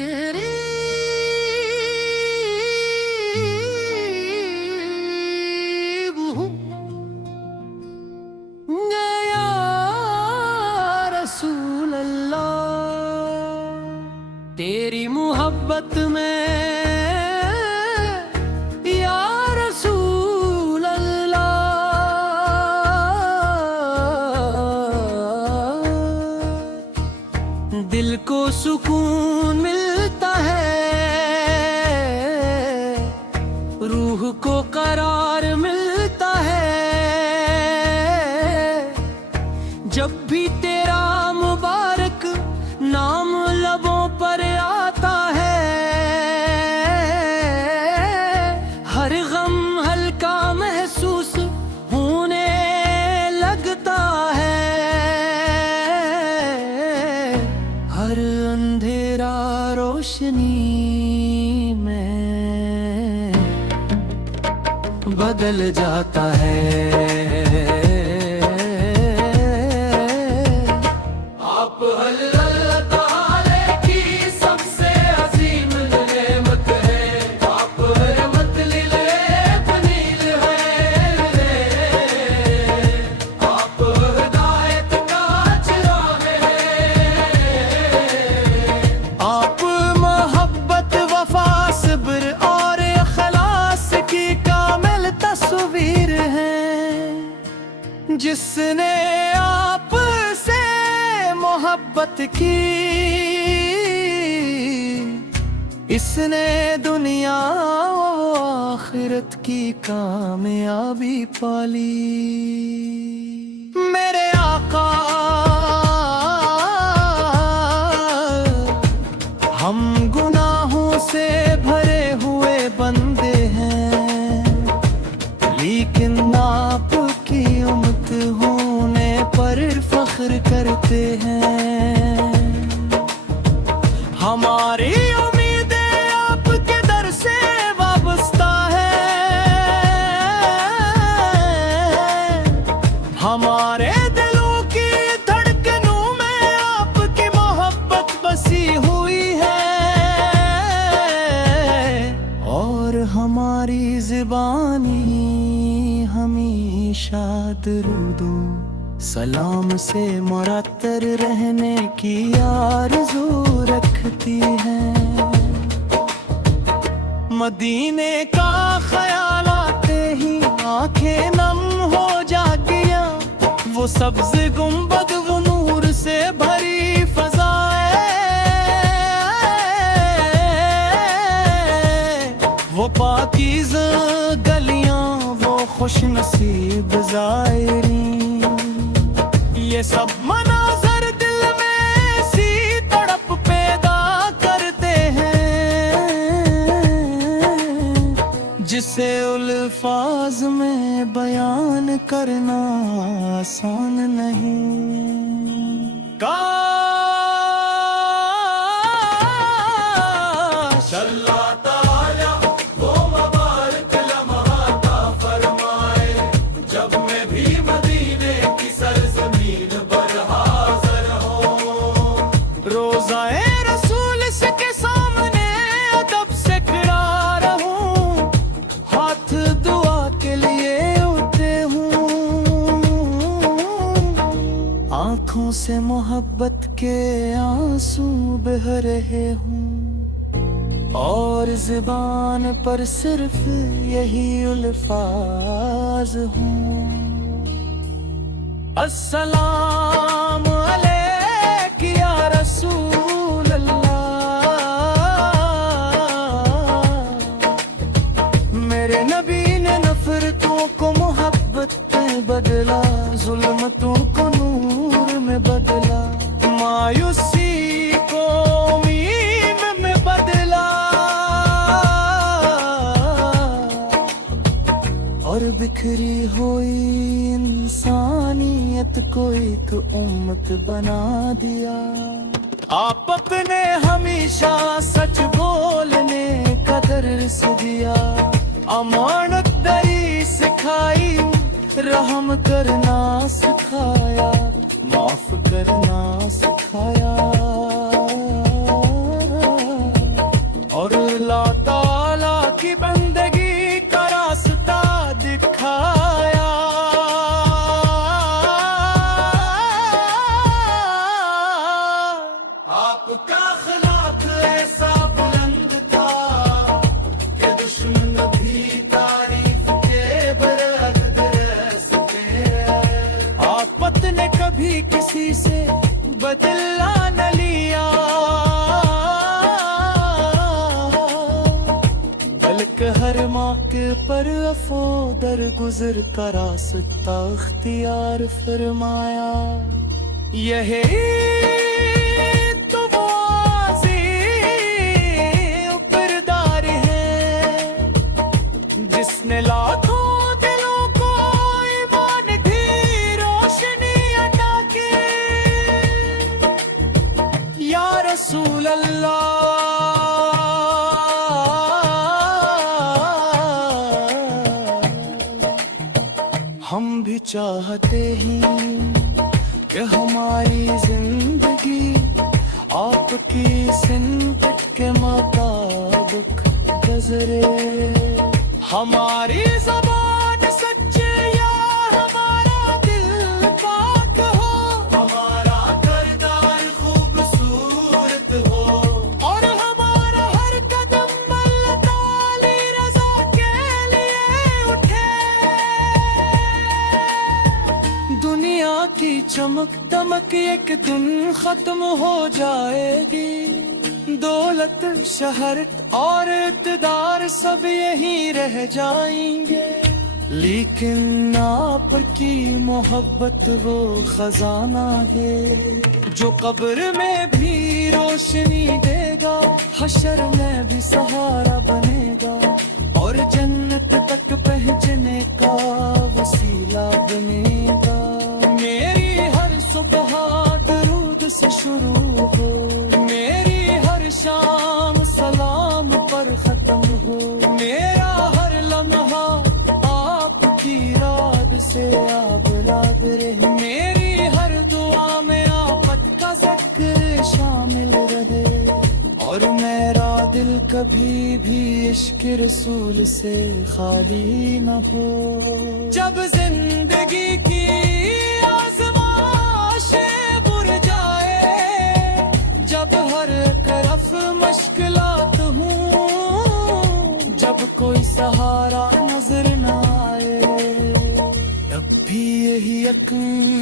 तेरे या रसूल अल्लाह, तेरी मोहब्बत में या रसूल अल्लाह, दिल को सुकून मिलता है, रूह को करार मिलता है, जब भी तेरा मुबारक नाम लबों पर आता है। हर गम हल्का महसूस होने लगता है, हर अंधेरा रोशनी में बदल जाता है। आप अल्लाह ताला की सबसे अजीम नेमत है, आप रहमत लिल बनील है, आप हिदायत का चिराग है, आप मोहब्बत वफा सब्र और इखलास की कामिल तस्वीर हैं। जिसने आप से मोहब्बत की, इसने दुनिया और आखिरत की कामयाबी पाली। मेरे आका, हम गुनाहों से भरे हुए बंदे हैं, लेकिन आपकी उम्मत होने पर फख्र करते हैं। हमारी उम्मीदें आपके दर से वाबस्ता है, हमारे दिलों की धड़कनों में आपकी मोहब्बत बसी हुई है, और हमारी ज़ुबानी हमेशा दुरूदो सलाम से मुरत्तर रहने की आरज़ू रखती है। मदीने का ख्याल आते ही आंखें नम हो जातियां, वो सब्ज़ गुंबद वो नूर से भरी फ़ज़ाएं, वो पाकीज़ा गलियां, वो खुश नसीब ज़ायरीन, ये सब मनाज़र दिल में सी तड़प पैदा करते हैं, जिसे अल्फाज में बयान करना आसान नहीं। काश अल्लाह ताला वो मुबारक लम्हा अता फरमाए, जब मैं भी मदीने की सरज़मीन पर हाज़िर हूँ। रोज़ाए रसूल से के सामने अदब से खड़ा रहूं, हाथ दुआ के लिए उठे हूँ, आँखों से मोहब्बत के आंसू बह रहे हूँ, और ज़ुबान पर सिर्फ यही अल्फाज हूँ। अस्सलाम अलैक या रसूल अल्लाह, मेरे नबी ने नफरतों को मोहब्बत में बदला, जुल्मतों को नूर में बदला, मायूसी को उम्मीद में बदला, और बिखरी हुई इंसानियत को एक उम्मत बना दिया। आप अपने हमेशा सच बोलने का दर्स दिया, अमानत दरी सिखाई, रहम करना सिखाया, माफ करना सिखाया। अल्लाह न लिया, बल्कि हर मौके पर अफो दर गुजर का रास्ता अख्तियार फरमाया। यही तो वो आज़ीम उपरदार है जिसने लाखों दिलों को ईमान की रोशनी अता की। या रसूल अल्लाह, हम भी चाहते ही कि हमारी जिंदगी आपकी सिमत के मुताबिक गुजरे। हमारी ज़बान सच्चे या हमारा दिल पाक हो, हमारा किरदार खूबसूरत हो, और हमारा हर कदम अल्लाह ताला रज़ा के लिए उठे। दुनिया की चमक दमक एक दिन खत्म हो जाएगी, दौलत शहरत और इक़्तिदार सब यहीं रह जाएंगे, लेकिन आप की मोहब्बत वो खजाना है जो कब्र में भी रोशनी देगा, हशर में भी सहारा बनेगा, और जन्नत तक पहुंचने का वसीला बनेगा। मेरी हर सुबह दरूद से शुरू हो, मेरी हर शाम सलाम पर खत्म हो, मेरा हर लम्हा आपकी याद से आबाद रहे, मेरी हर दुआ में आफत का ज़िक्र शामिल रहे, और मेरा दिल कभी भी इश्क रसूल से खाली न हो। जब जिंदगी की आज़माइशें बुर जाए, जब हर तरफ मुश्किलात हूँ, जब कोई सहारा नजर न आए, तब भी यही यकीन